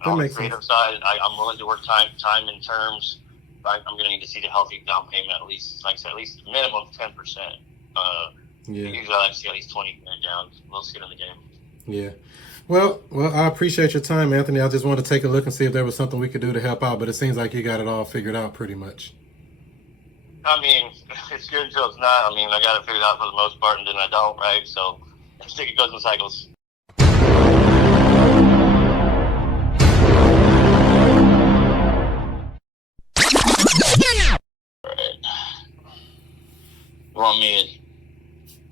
That On the makes sense. creative side, I'm willing to work time and terms. I'm going to need to see the healthy down payment at least, like I said, at least minimum 10%. Yeah. Usually I like to see at least 20 down. We'll see it in the game. Yeah. Well, I appreciate your time, Anthony. I just wanted to take a look and see if there was something we could do to help out, but it seems like you got it all figured out pretty much. I mean, it's good until it's not. I mean, I got it figured out for the most part, and then I don't, right? So I think it goes in cycles. You want me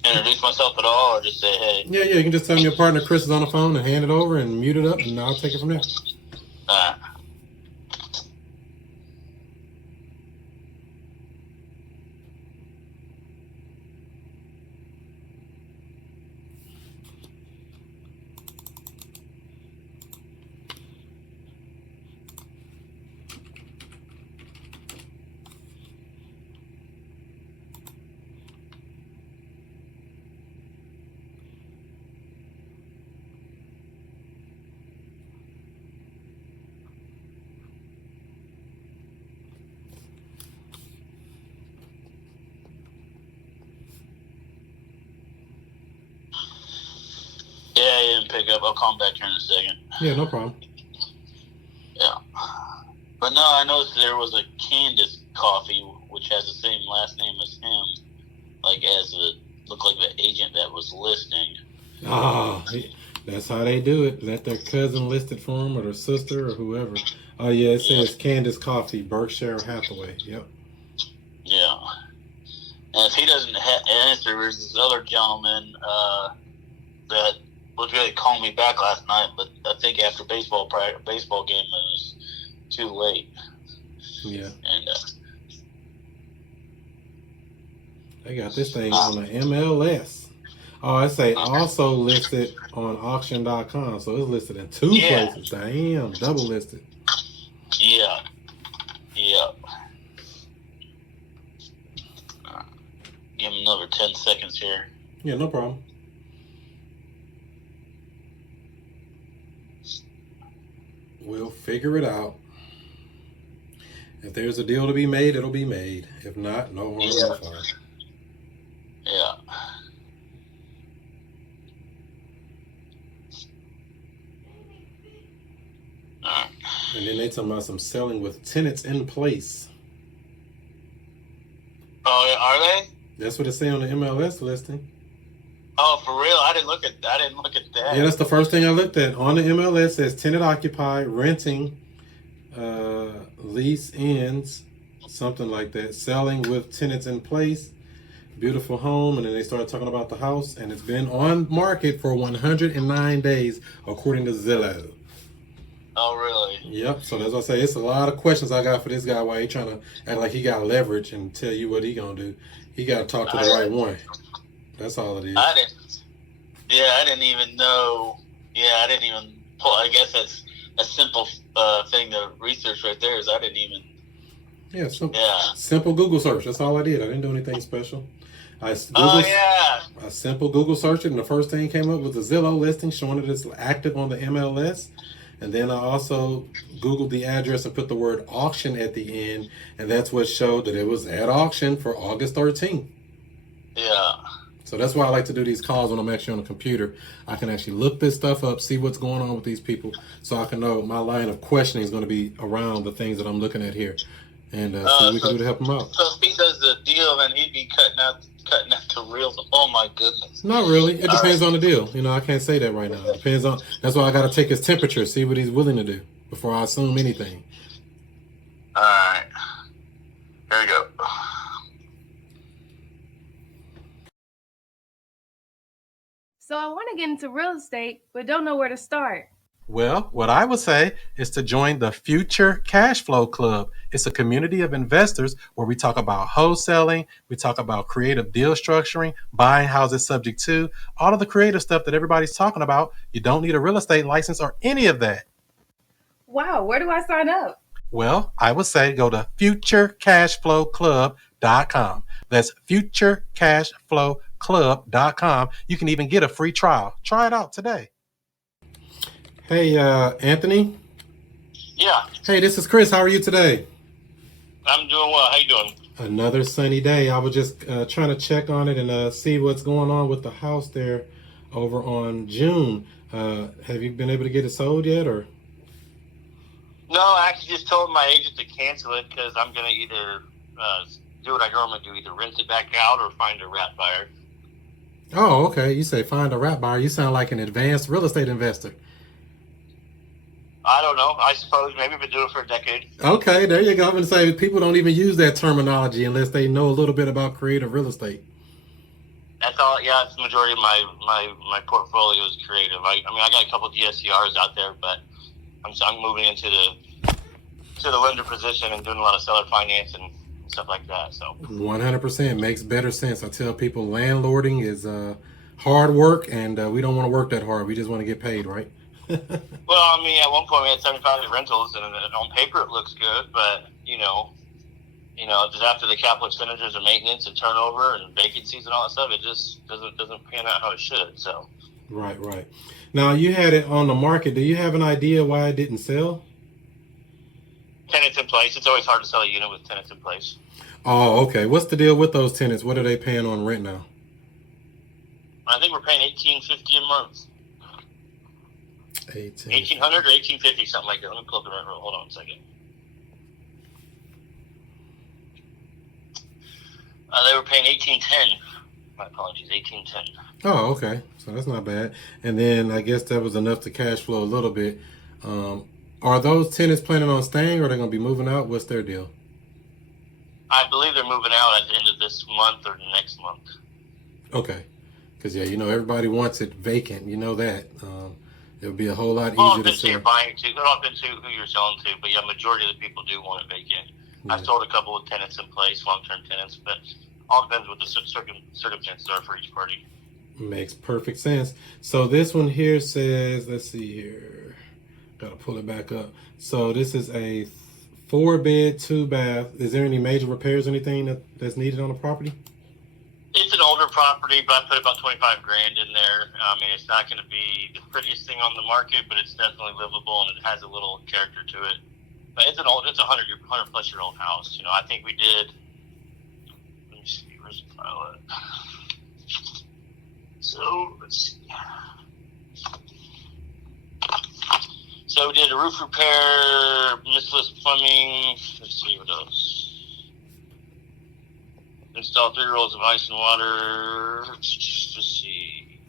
to introduce myself at all, or just say, hey? Yeah, you can just tell me your partner Chris is on the phone and hand it over and mute it up, and I'll take it from there. All right. Yeah, he didn't pick up. I'll call him back here in a second. Yeah, no problem. Yeah. But no, I noticed there was a Candace coffee, which has the same last name as him, like as looked like the agent that was listing. Oh, that's how they do it. Let their cousin list it for them, or their sister, or whoever. Oh, yeah, it says Candace Coffee, Berkshire Hathaway. Yep. Yeah. And if he doesn't answer, there's this other gentleman that was really calling me back last night, but I think after baseball game, it was too late. Yeah. And they got this thing on the MLS. Oh, I say also listed on auction.com, so it's listed in two places. Damn, double listed. Yeah. Give him another 10 seconds here. Yeah, no problem. We'll figure it out. If there's a deal to be made, it'll be made. If not, no harm, no foul. Yeah. Alright. And then they talking about some selling with tenants in place. Oh, are they? That's what it say on the MLS listing. Oh, for real? I didn't look at that. Yeah, that's the first thing I looked at. On the MLS, it says tenant occupied, renting, lease ends, something like that. Selling with tenants in place, beautiful home. And then they started talking about the house, and it's been on market for 109 days, according to Zillow. Oh, really? Yep. So that's what I say. It's a lot of questions I got for this guy while he trying to act like he got leverage and tell you what he gonna do. He got to talk to the right one. That's all it is. I didn't even know. Yeah, I didn't even pull. I guess that's a simple thing to research right there. Is I didn't even. Yeah, simple Google search. That's all I did. I didn't do anything special. I simple Google search it, and the first thing came up was the Zillow listing showing that it's active on the MLS. And then I also Googled the address and put the word auction at the end, and that's what showed that it was at auction for August 13th. Yeah. So that's why I like to do these calls when I'm actually on the computer. I can actually look this stuff up, see what's going on with these people, so I can know my line of questioning is going to be around the things that I'm looking at here, and see what we can do to help them out. So if he does the deal, then he'd be cutting out the reels. Oh my goodness. Not really. It depends on the deal. You know, I can't say that right now. It depends on. That's why I got to take his temperature, see what he's willing to do before I assume anything. All right. Here we go. So I want to get into real estate, but don't know where to start. Well, what I would say is to join the Future Cash Flow Club. It's a community of investors where we talk about wholesaling, we talk about creative deal structuring, buying houses subject to, all of the creative stuff that everybody's talking about. You don't need a real estate license or any of that. Wow, where do I sign up? Well, I would say go to futurecashflowclub.com. That's futurecashflowclub.com. You can even get a free trial. Try it out today. Hey, Anthony. Yeah. Hey, this is Chris. How are you today? I'm doing well. How you doing? Another sunny day. I was just trying to check on it and see what's going on with the house there over on June. Have you been able to get it sold yet, or? No, I actually just told my agent to cancel it because I'm going to either do what I normally do, either rent it back out or find a rat buyer. Oh, okay. You say find a rat buyer. You sound like an advanced real estate investor. I don't know. I suppose maybe I've been doing it for a decade. Okay, there you go. I'm going to say people don't even use that terminology unless they know a little bit about creative real estate. That's all. Yeah, it's the majority of my portfolio is creative. I mean, I got a couple of DSCRs out there, but I'm moving into the lender position and doing a lot of seller finance and stuff like that. So 100% makes better sense. I tell people landlording is hard work, and we don't want to work that hard. We just want to get paid, right? Well, I mean, at one point we had 75 rentals, and on paper it looks good, but just after the capital expenditures and maintenance and turnover and vacancies and all that stuff, it just doesn't pan out how it should. So. Right. Now you had it on the market. Do you have an idea why it didn't sell? Tenants in place. It's always hard to sell a unit with tenants in place. Oh, okay. What's the deal with those tenants? What are they paying on rent now? I think we're paying $1,850 a month. 1,800 or 1,850, something like that. Let me pull up the rent roll. Hold on a second. They were paying $1,810. My apologies, $1,810. Oh, okay. So that's not bad. And then I guess that was enough to cash flow a little bit. Are those tenants planning on staying, or are they going to be moving out? What's their deal? I believe they're moving out at the end of this month or next month. Okay. Because, everybody wants it vacant. You know that. It would be a whole lot easier to sell. You're buying to. It all depends who you're selling to, but yeah, majority of the people do want it vacant. Yeah. I've sold a couple of tenants in place, long-term tenants, but all depends what the circumstances are for each party. Makes perfect sense. So this one here says, let's see here. Got to pull it back up. So this is a 4-bed, 2-bath. Is there any major repairs or anything that's needed on the property? It's an older property, but I put about $25,000 in there. I mean, it's not going to be the prettiest thing on the market, but it's definitely livable and it has a little character to it. But it's a 100-plus-year-old house. I think we did. Let me see. Where's the file at? So let's see. So we did a roof repair, mistless plumbing. Let's see what else. Installed 3 rolls of ice and water. Let's see.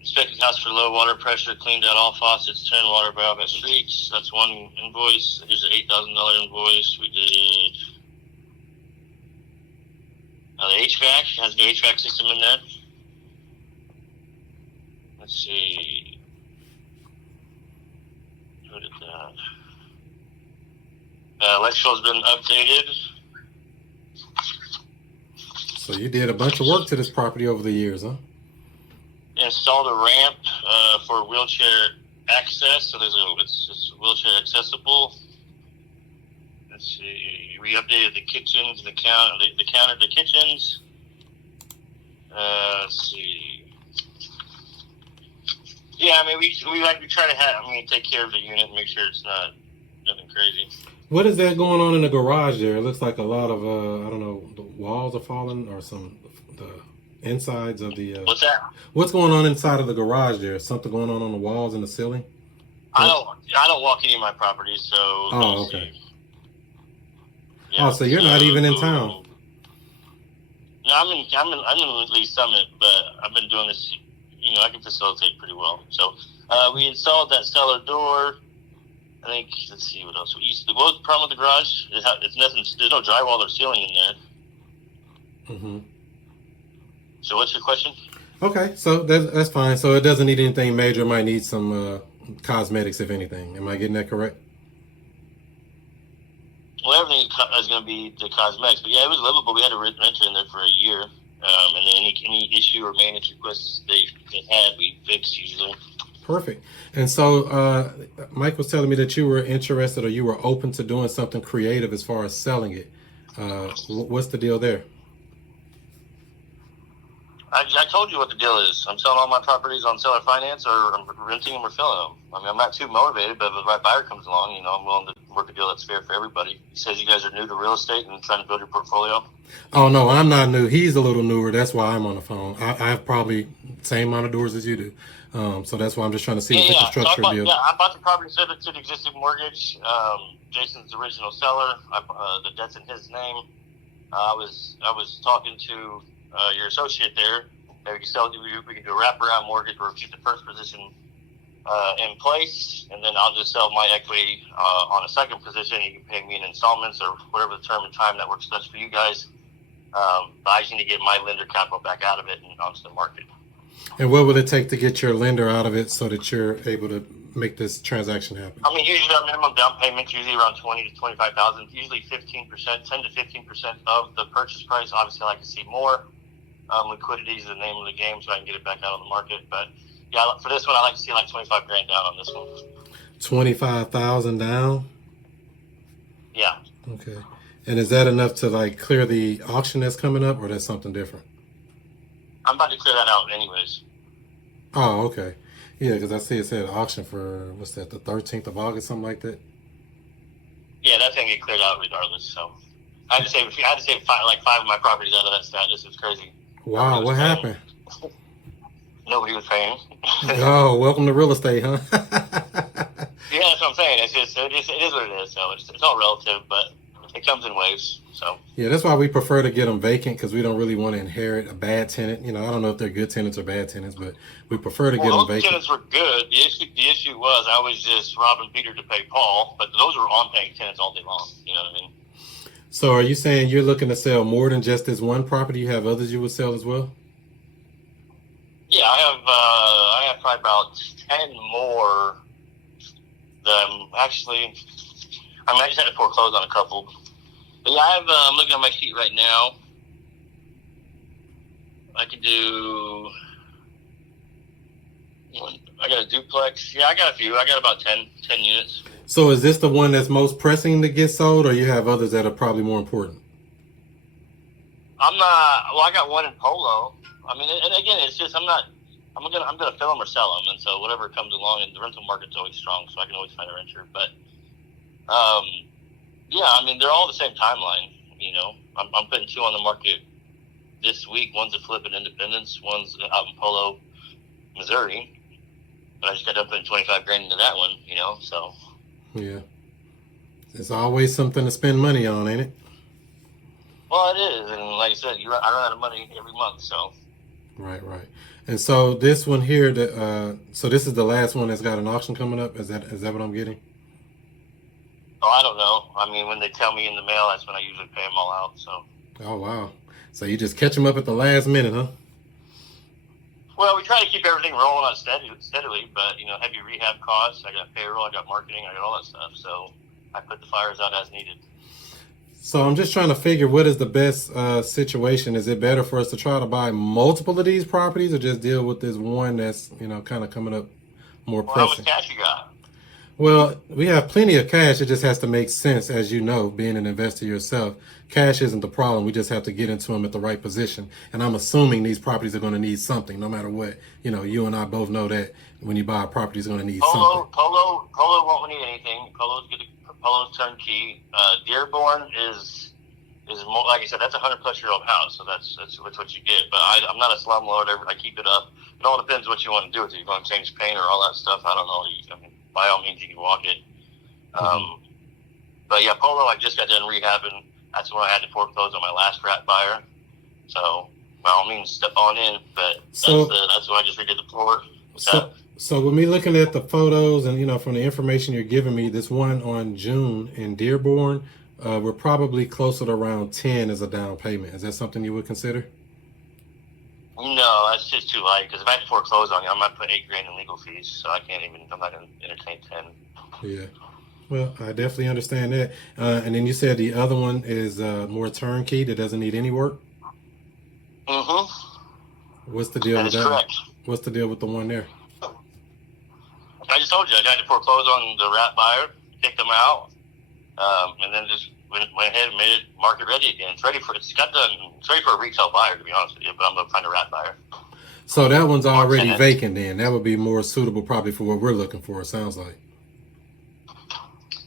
Inspected house for low water pressure. Cleaned out all faucets. Turned water valve at streets. That's one invoice. Here's an $8,000 invoice. We did the HVAC. Has the HVAC system in there. Let's see. Who did that? Electrical's been updated. So you did a bunch of work to this property over the years, huh? Installed a ramp for wheelchair access, so it's wheelchair accessible. Let's see. We updated the kitchens and the counter, the kitchens. Let's see. Yeah, I mean, we try to take care of the unit and make sure it's nothing crazy. What is that going on in the garage there? It looks like a lot of, the walls are falling or the insides of the... What's that? What's going on inside of the garage there? Something going on the walls and the ceiling? I don't walk any of my properties, so... Oh, okay. Yeah, so you're not even in town. No, I'm in Lee Summit, but I've been doing this, I can facilitate pretty well. So we installed that cellar door. I think, let's see what else. What was the problem with the garage? It's nothing. There's no drywall or ceiling in there. Mm-hmm. So what's your question? Okay, so that's fine. So it doesn't need anything major. It might need some cosmetics, if anything. Am I getting that correct? Well, everything is going to be the cosmetics. But yeah, it was livable. We had a renter in there for a year. And then any issue or maintenance requests they had, we fixed usually. Perfect. And so Mike was telling me that you were interested or you were open to doing something creative as far as selling it. What's the deal there? I told you what the deal is. I'm selling all my properties on seller finance, or I'm renting them or filling them. I mean, I'm not too motivated, but if the right buyer comes along, I'm willing to work a deal that's fair for everybody. He says you guys are new to real estate and trying to build your portfolio. Oh, no, I'm not new. He's a little newer. That's why I'm on the phone. I have probably the same amount of doors as you do. So that's why I'm just trying to see if it's a structured deal. Yeah, I bought the property subject to the existing mortgage. Jason's the original seller. The debt's in his name. I was talking to your associate there. We can do a wraparound mortgage where we keep the first position in place, and then I'll just sell my equity on a second position. You can pay me in installments or whatever the term and time that works best for you guys. But I just need to get my lender capital back out of it and onto the market. And what would it take to get your lender out of it so that you're able to make this transaction happen? I mean, usually our minimum down payment's usually around $20,000 to $25,000. Usually 15%, 10 to 15% of the purchase price. Obviously, I like to see more. Liquidity is the name of the game, so I can get it back out on the market. But yeah, for this one, I like to see like $25,000 down on this one. 25,000 down. Yeah. Okay. And is that enough to like clear the auction that's coming up, or that's something different? I'm about to clear that out anyways. Oh, okay. Yeah, because I see it said auction for, what's that, the 13th of August, something like that? Yeah, that's going to get cleared out regardless. So I had to save five of my properties out of that status. It's crazy. Wow, what happened? Nobody was paying. Oh, welcome to real estate, huh? Yeah, that's what I'm saying. It is what it is. So it's all relative, but it comes in waves. So yeah, that's why we prefer to get them vacant, because we don't really want to inherit a bad tenant. I don't know if they're good tenants or bad tenants, but we prefer to get them vacant. Tenants were good. The issue was I was just robbing Peter to pay Paul, but those were on-paying tenants all day long. You know what I mean? So are you saying you're looking to sell more than just this one property? You have others you would sell as well? Yeah, I have probably about 10 more than actually. I mean, I just had to foreclose on a couple. But yeah, I'm looking at my sheet right now. I can do. I got a duplex. Yeah, I got a few. I got about 10 units. So is this the one that's most pressing to get sold, or you have others that are probably more important? I'm not. Well, I got one in Polo. I mean, and again, it's just I'm gonna fill them or sell them, and so whatever comes along. And the rental market's always strong, so I can always find a renter. But yeah, I mean, they're all the same timeline. I'm putting two on the market this week. One's a flip in Independence. One's out in Polo, Missouri. But I just got to put $25,000 into that one. So. Yeah. There's always something to spend money on, ain't it? Well, it is. And like I said, I run out of money every month, so. Right. And so this one here, so this is the last one that's got an auction coming up? Is that what I'm getting? Oh, I don't know. I mean, when they tell me in the mail, that's when I usually pay them all out, so. Oh, wow. So you just catch them up at the last minute, huh? Well, we try to keep everything rolling on steadily, but, heavy rehab costs, I got payroll, I got marketing, I got all that stuff, so I put the fires out as needed. So I'm just trying to figure what is the best situation. Is it better for us to try to buy multiple of these properties, or just deal with this one that's, kind of coming up more pressing? How much cash you got? Well, we have plenty of cash. It just has to make sense, as you know, being an investor yourself. Cash isn't the problem. We just have to get into them at the right position. And I'm assuming these properties are going to need something, no matter what. You and I both know that when you buy a property, it's going to need something. Polo won't need anything. Polo's turnkey. Dearborn is more, like I said, that's a 100-plus-year-old house, so that's what you get. But I'm not a slumlord. I keep it up. It all depends what you want to do with it. You want to change paint or all that stuff? I don't know. I mean, by all means, you can walk it. But yeah, Polo, I just got done rehabbing. That's when I had to foreclose on my last rat buyer. So by all means, step on in. But that's when I just redid the floor. So when we looking at the photos and from the information you're giving me, this one on June in Dearborn, we're probably closer to around 10 as a down payment. Is that something you would consider? No, that's just too light, because if I had to foreclose on you, I might put $8,000 in legal fees, so I'm not going to entertain 10. Yeah. Well, I definitely understand that. And then you said the other one is more turnkey, that doesn't need any work? Mm-hmm. What's the deal that with is that? Correct. What's the deal with the one there? I just told you, I had to foreclose on the rat buyer, kick them out, and then just went ahead and made it market ready again. It's ready for a retail buyer, to be honest with you, but I'm going to find a rat buyer. So that one's already vacant then. That would be more suitable probably for what we're looking for, it sounds like.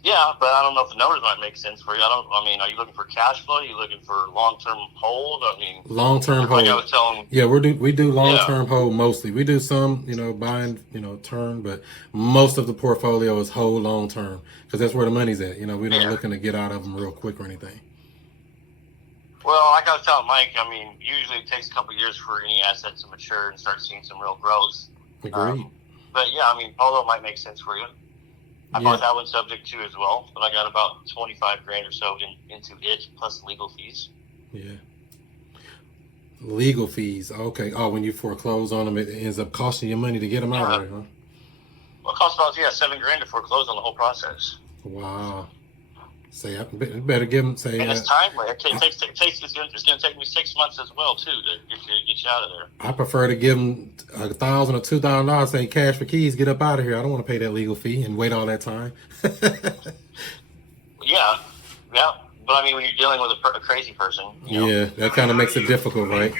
Yeah, but I don't know if the numbers might make sense for you. Are you looking for cash flow? Are you looking for long-term hold? Long-term hold. Like I was telling. Yeah, we do long-term hold mostly. We do some, buying, turn, but most of the portfolio is hold long-term because that's where the money's at. We're not looking to get out of them real quick or anything. Well, like I was telling Mike, usually it takes a couple of years for any asset to mature and start seeing some real growth. Agreed. But yeah, although it might make sense for you. I bought that one subject to as well, but I got about $25,000 or so into it plus legal fees. Yeah. Legal fees. Okay. Oh, when you foreclose on them, it ends up costing you money to get them out of there, huh? Well, it costs about $7,000 to foreclose on the whole process. Wow. Say, I better give them. Say, and it's timely. It's going to take me 6 months as well too to get you out of there. I prefer to give them $1,000 or $2,000. Say cash for keys. Get up out of here. I don't want to pay that legal fee and wait all that time. yeah. But when you're dealing with a crazy person, that kind of makes it difficult, right?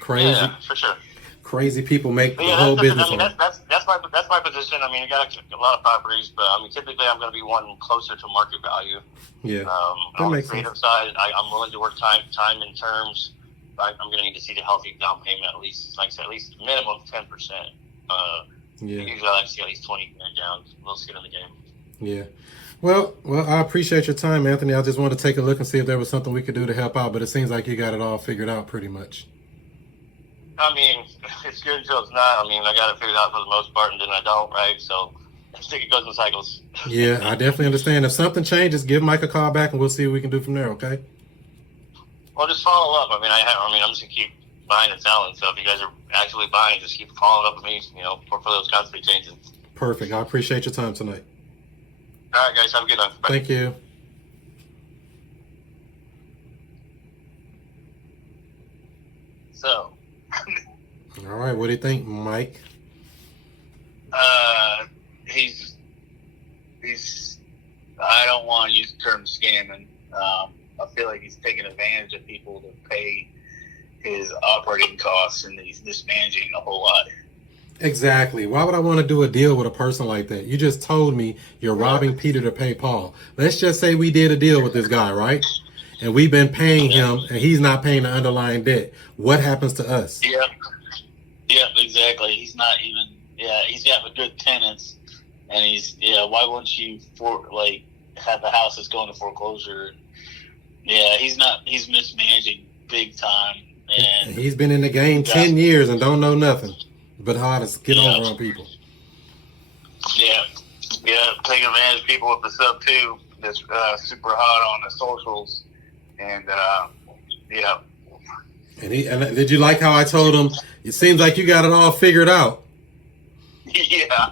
Crazy. Yeah, for sure. Crazy people make the whole business. That's my position. I got a lot of properties, but typically I'm going to be wanting closer to market value. Yeah. On the creative side, I'm willing to work time and terms. I'm going to need to see the healthy down payment at least, like I said, at least minimum 10%. Usually I like to see at least 20 down. We'll get in the game. Yeah. Well, I appreciate your time, Anthony. I just wanted to take a look and see if there was something we could do to help out, but it seems like you got it all figured out pretty much. It's good until it's not. I got it figured out for the most part, and then I don't, right? So I think it goes in cycles. Yeah, I definitely understand. If something changes, give Mike a call back, and we'll see what we can do from there, okay? Well, just follow up. I'm just going to keep buying and selling. So if you guys are actually buying, just keep following up with me, portfolio's constantly changing. Perfect. I appreciate your time tonight. All right, guys. Have a good night. Bye. Thank you. So... All right, what do you think, Mike? He's. I don't want to use the term scamming. I feel like he's taking advantage of people to pay his operating costs, and he's mismanaging a whole lot. Exactly. Why would I want to do a deal with a person like that? You just told me you're robbing Peter to pay Paul. Let's just say we did a deal with this guy, right? And we've been paying him, and he's not paying the underlying debt. What happens to us? Yeah, exactly. He's not even. Yeah, he's got good tenants, and why wouldn't you have the house that's going to foreclosure? Yeah, he's not. He's mismanaging big time, and he's been in the game 10 years and don't know nothing but how to get over on people. Yeah, taking advantage of people with the sub 2 that's super hot on the socials, and And did you like how I told him, it seems like you got it all figured out? Yeah.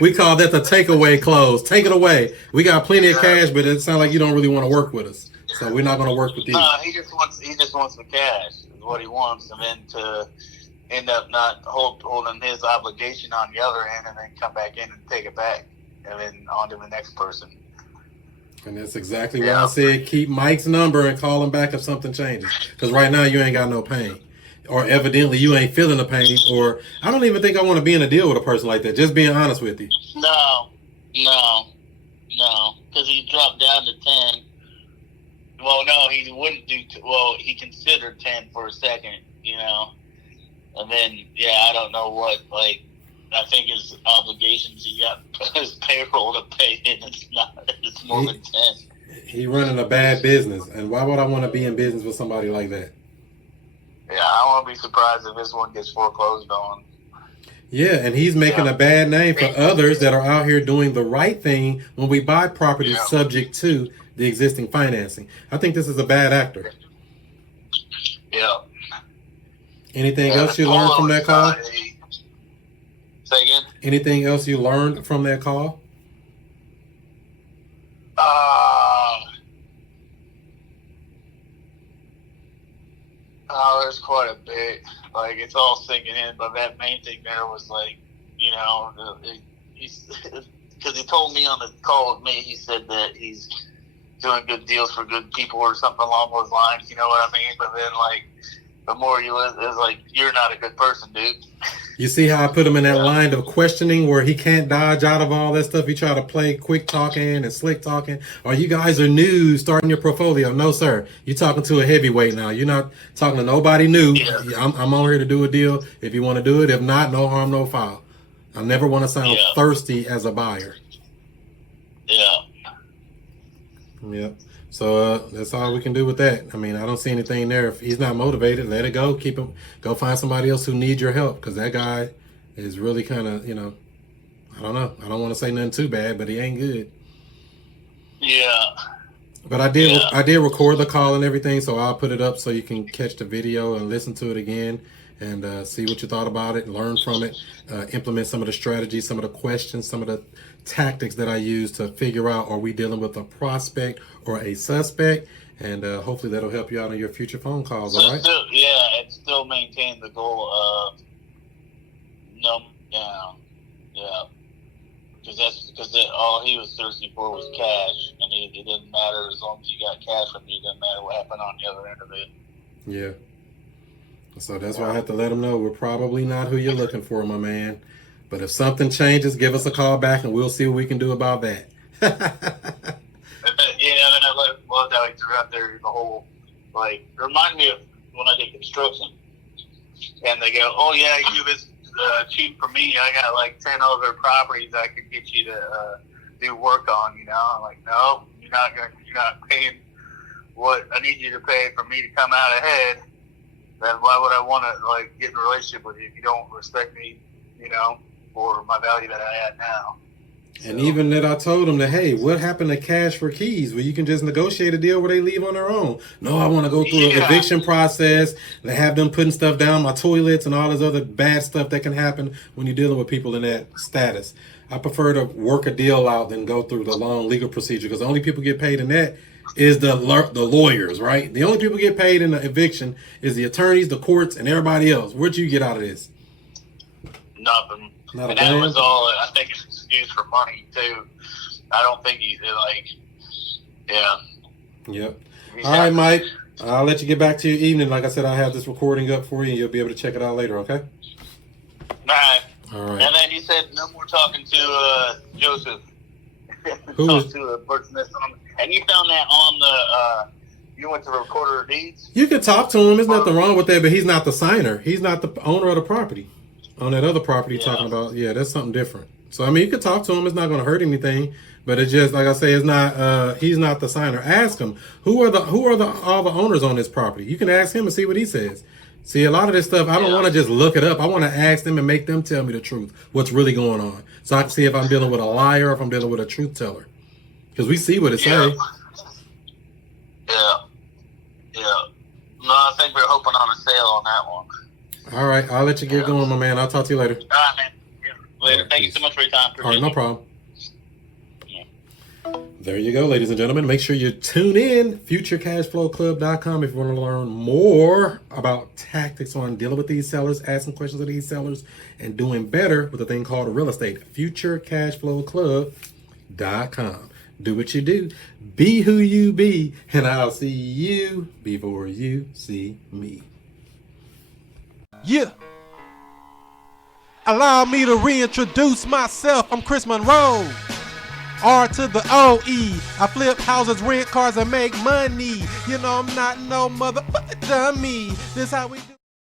We call that the takeaway clause. Take it away. We got plenty of cash, but it sounds like you don't really want to work with us. So we're not going to work with you. He just wants the cash is what he wants, and then to end up not holding his obligation on the other end, and then come back in and take it back, and then on to the next person. And that's exactly why I said keep Mike's number and call him back if something changes. Because right now you ain't got no pain. Or evidently you ain't feeling the pain. Or I don't even think I want to be in a deal with a person like that. Just being honest with you. No. Because he dropped down to 10. Well, no, he wouldn't do... he considered 10 for a second, And then, I don't know what, I think his obligations, he got his payroll to pay, and it's more than 10. He running a bad business, and why would I want to be in business with somebody like that? Yeah, I won't be surprised if this one gets foreclosed on. Yeah, and he's making a bad name for others that are out here doing the right thing when we buy properties subject to the existing financing. I think this is a bad actor. Yeah. Anything else you learned from that call? Say again? Anything else you learned from that call? There's quite a bit. It's all sinking in, but that main thing there was because he told me on the call with me, he said that he's doing good deals for good people or something along those lines. You know what I mean? But then, like, the more you listen, it's like, you're not a good person, dude. You see how I put him in that line of questioning where he can't dodge out of all that stuff? He try to play quick talking and slick talking. Or you guys are new starting your portfolio. No, sir. You're talking to a heavyweight now. You're not talking to nobody new. Yeah. I'm on here to do a deal if you want to do it. If not, no harm, no foul. I never want to sound thirsty as a buyer. Yeah. Yep. So that's all we can do with that. I mean, I don't see anything there. If he's not motivated, let it go. Keep him. Go find somebody else who needs your help, because that guy is really kind of, you know, I don't know. I don't want to say nothing too bad, but he ain't good. Yeah. But I did record the call and everything, so I'll put it up so you can catch the video and listen to it again and see what you thought about it, learn from it, implement some of the strategies, some of the questions, some of the tactics that I use to figure out, are we dealing with a prospect or a suspect? And hopefully that'll help you out on your future phone calls, all right? And still maintain the goal of because all he was thirsty for was cash, and it didn't matter as long as you got cash from you. It didn't matter what happened on the other end of it. Yeah. So that's why I have to let him know we're probably not who you're looking for, my man. But if something changes, give us a call back, and we'll see what we can do about that. And I loved how he threw out there the whole, like, remind me of when I did construction. And they go, oh, yeah, you do this cheap for me. I got, like, 10 other properties I could get you to do work on, you know? I'm like, no, you're not paying what I need you to pay for me to come out ahead. Then why would I want to, like, get in a relationship with you if you don't respect me, you know, for my value that I add now? And even that I told them that, hey, what happened to cash for keys? Well, you can just negotiate a deal where they leave on their own. No, I want to go through an eviction process. They have them putting stuff down my toilets and all this other bad stuff that can happen when you're dealing with people in that status. I prefer to work a deal out than go through the long legal procedure, because the only people get paid in that is the lawyers, right? The only people get paid in the eviction is the attorneys, the courts, and everybody else. What'd you get out of this? Nothing. Not and that was all, I think it's an excuse for money, too. I don't think Yep. All right, Mike. I'll let you get back to your evening. Like I said, I'll have this recording up for you, and you'll be able to check it out later, okay? All right. And then you said no more talking to Joseph. Who was to a person that's on, and you found that on the you went to the recorder of deeds? You can talk to him. There's nothing wrong with that, but he's not the signer. He's not the owner of the property. On that other property you're talking about, that's something different. So, I mean, you can talk to him. It's not going to hurt anything. But it's just, like I say, it's not. He's not the signer. Ask him, who are all the owners on this property? You can ask him and see what he says. See, a lot of this stuff, I don't want to just look it up. I want to ask them and make them tell me the truth, what's really going on. So I can see if I'm dealing with a liar or if I'm dealing with a truth teller. Because we see what it says. Yeah. No, I think we're hoping on a sale on that one. All right, I'll let you get going, my man. I'll talk to you later. All right, man. Later. Thank you so much for your time. All right, no problem. There you go, ladies and gentlemen. Make sure you tune in, futurecashflowclub.com, if you want to learn more about tactics on dealing with these sellers, asking questions of these sellers, and doing better with a thing called real estate. futurecashflowclub.com. Do what you do. Be who you be, and I'll see you before you see me. Yeah. Allow me to reintroduce myself. I'm Chris Monroe. R to the O-E. I flip houses, rent cars, and make money. You know I'm not no motherfucker dummy. This how we do.